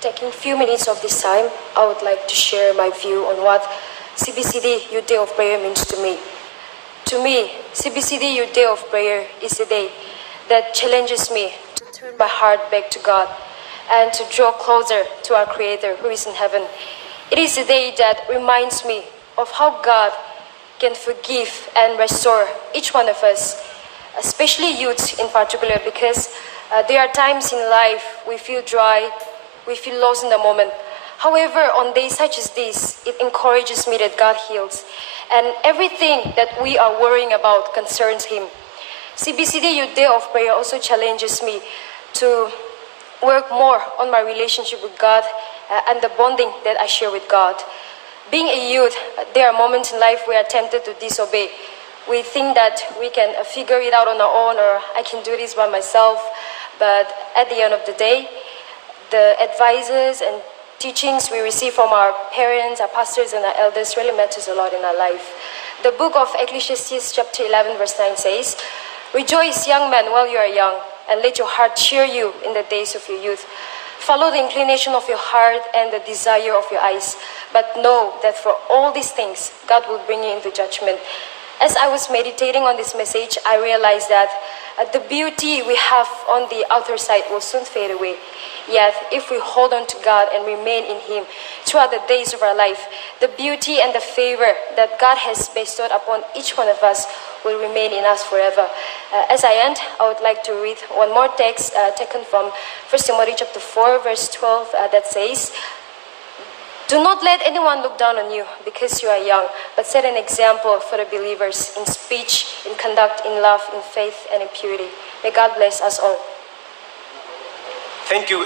taking a few minutes of this time, I would like to share my view on what CBCD Youth Day of Prayer means to me. To me, CBCD Youth Day of Prayer is a day that challenges me to turn my heart back to God and to draw closer to our Creator who is in heaven. It is a day that reminds me of how God can forgive and restore each one of us, especially youth in particular, because there are times in life we feel dry, we feel lost in the moment. However, on days such as this, it encourages me that God heals, and everything that we are worrying about concerns Him. CBCD Youth Day of Prayer also challenges me to work more on my relationship with God and the bonding that I share with God. Being a youth, there are moments in life we are tempted to disobey. We think that we can figure it out on our own, or I can do this by myself. But at the end of the day, the advices and teachings we receive from our parents, our pastors, and our elders really matters a lot in our life. The book of Ecclesiastes chapter 11 verse 9 says, "Rejoice, young man, while you are young, and let your heart cheer you in the days of your youth. Follow the inclination of your heart and the desire of your eyes. But know that for all these things, God will bring you into judgment." As I was meditating on this message, I realized that the beauty we have on the outer side will soon fade away. Yet, if we hold on to God and remain in Him throughout the days of our life, the beauty and the favor that God has bestowed upon each one of us will remain in us forever. As I end, I would like to read one more text taken from 1 Timothy chapter 4, verse 12, that says, "Do not let anyone look down on you because you are young, but set an example for the believers in speech, in conduct, in love, in faith, and in purity." May God bless us all. Thank you.